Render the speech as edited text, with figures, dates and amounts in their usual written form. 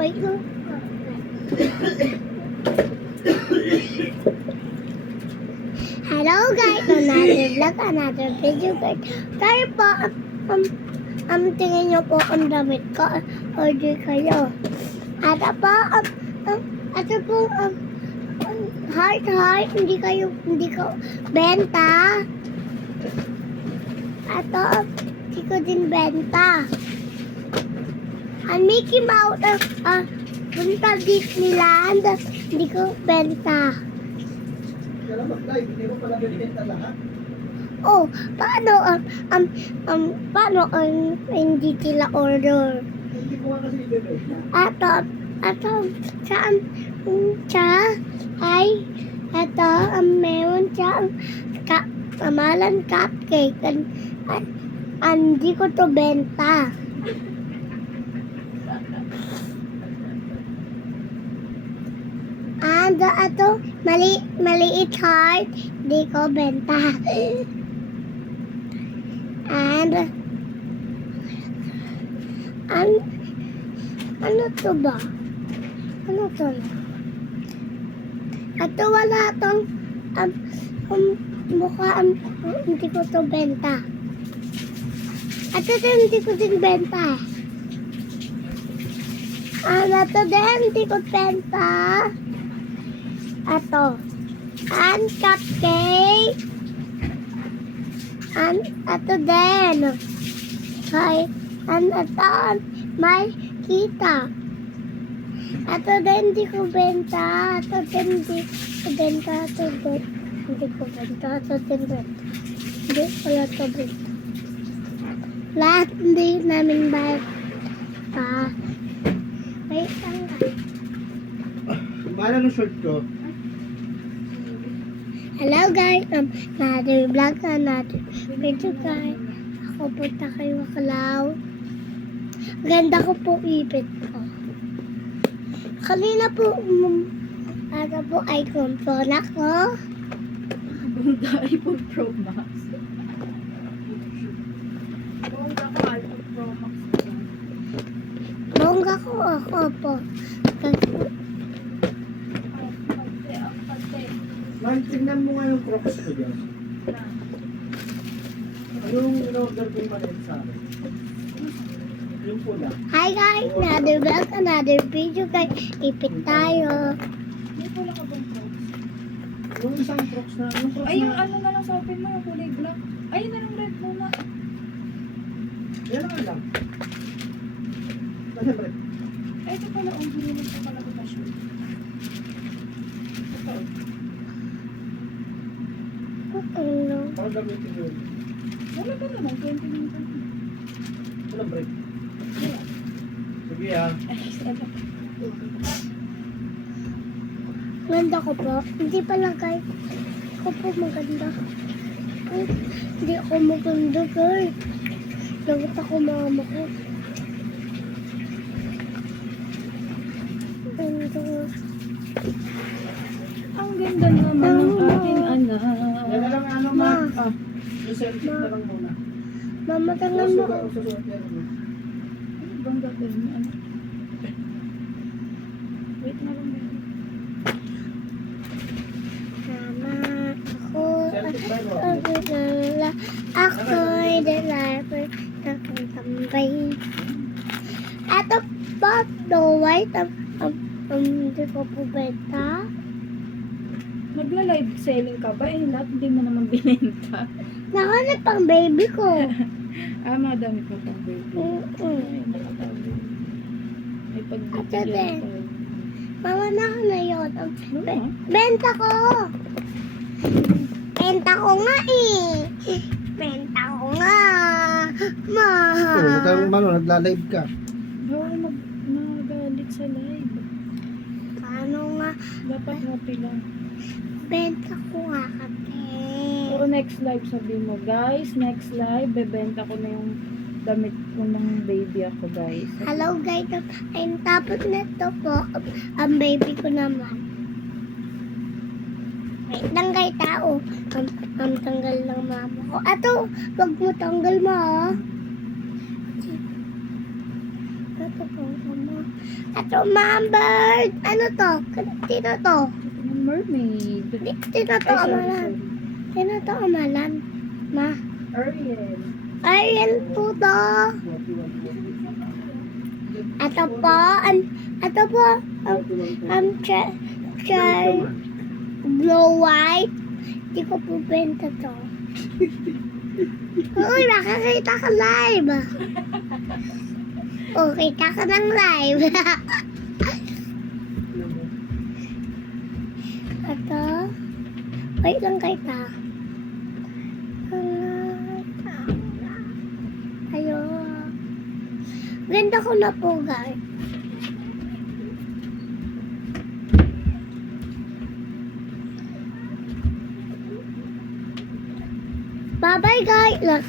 Wait lang. Hello guys, another vlog, another video guys. Tayo po, tingnan nyo po ang damit ko. Order kayo. At po, heart, hindi ko benta. Ato, hindi ko din benta. Ang Mickey Mouse, punta Disneyland, hindi ko benta. Kaya mag-live, hindi mo pala binibenta lahat. Oh, paano ang hindi sila order? Hindi ko nga kasi ibibenta. Ato, saan siya ay, meron siyang kamalan cupcake. Hindi ko to benta. And maliit heart, di ko benta. And ano to ba? Ano to? Ato wala tong mukha, hindi ko to benta. Ato din, hindi ko din benta. Ato din, hindi ko benta. Ato. And cupcake. And ato din. Hi. And ato, may kita. Ato din, hindi ko benta. Ato din, hindi ko benta. Ato din, hindi ko benta. Ato din, benta. Hindi pala ito benta. Lahat hindi namin bayad. Wait lang guys. Bahala ng short ko. Hello guys, another vlog, another video guys. Ako punta kayo Makalaw. Ganda ko po ipit ko. Kanina po, iPhone phone ako. Bongga iPhone Pro Max. Bongga ko iPhone Pro Max. Bongga ko ako po. Man, tingnan mo nga yung crocs ko dyan. Anong in-order ko yung maliit sa akin? Yung pula. Hi guys, another vlog, another video guys. Ipit tayo. May pula ka bang Pro? Yung isang crocs na, yung crocs Ay, yung na, ano na lang sa open mo, yung kulay black. Ay, yun na lang red muna. yan naman lang. Kasi break. Ay, ito pala, ang binili ko pala ko pa siya. Ito. Ano? Parang gamitin yun. Wala ba naman? 20 minutes. Walang break. Wala. Sige ah. Ay, sada. Ganda ko po. Hindi pala guys. Ako po maganda. Ay, hindi ako maganda guys. Lagot ako mama ko. Ganda. Ang ganda naman ng aking anak. Yan na lang ano Ma. ma. Yung selfie na lang muna. Mama, tangan mo. Susunod yan. Ano bang gagawin mo? Ano? Wait na lang. Mama, ako. Selfie ba yun? Ako'y driver ng tambay. Ato po, no white. Hindi ko po benta. Magla-live selling ka ba? Eh, lahat hindi mo naman binenta. Nakanap pang baby ko. Ah, madami pa pang baby. Ay, nakatabi. Ay, Ate, pagbibigyan ko. Mama, naka na yun. Ano? Benta ko. Benta ko nga eh. Benta ko nga. Ma. Mano, nagla-live ka. Bawal magalit sa live. Paano nga? Dapat happy lang. Benta ko nga kate. So, next live sabi mo, guys. Next live, bebenta ko na yung damit ko ng baby ako, guys. Hello guys. Ay, tapos na to po. Ang baby ko naman. Wait lang guys tao. Ang tanggal ng mama ko. Ato, wag mo tanggal mo ah. Ito po, mama. Ito, Mambird. Ano to? Sino to? Mermaid. Sino to, Ay, sorry, amalan? sorry. Sino to, amalan? Ma? Ariel. Ariel po to. Ito po, ito po, Glow White. Hindi ko po benta to. Uy, makakita ka live. Oh, kita ka ng live. Ito. Wait lang kita. Ayun. Ganda ko na po, guys. Bye-bye, guys. Like,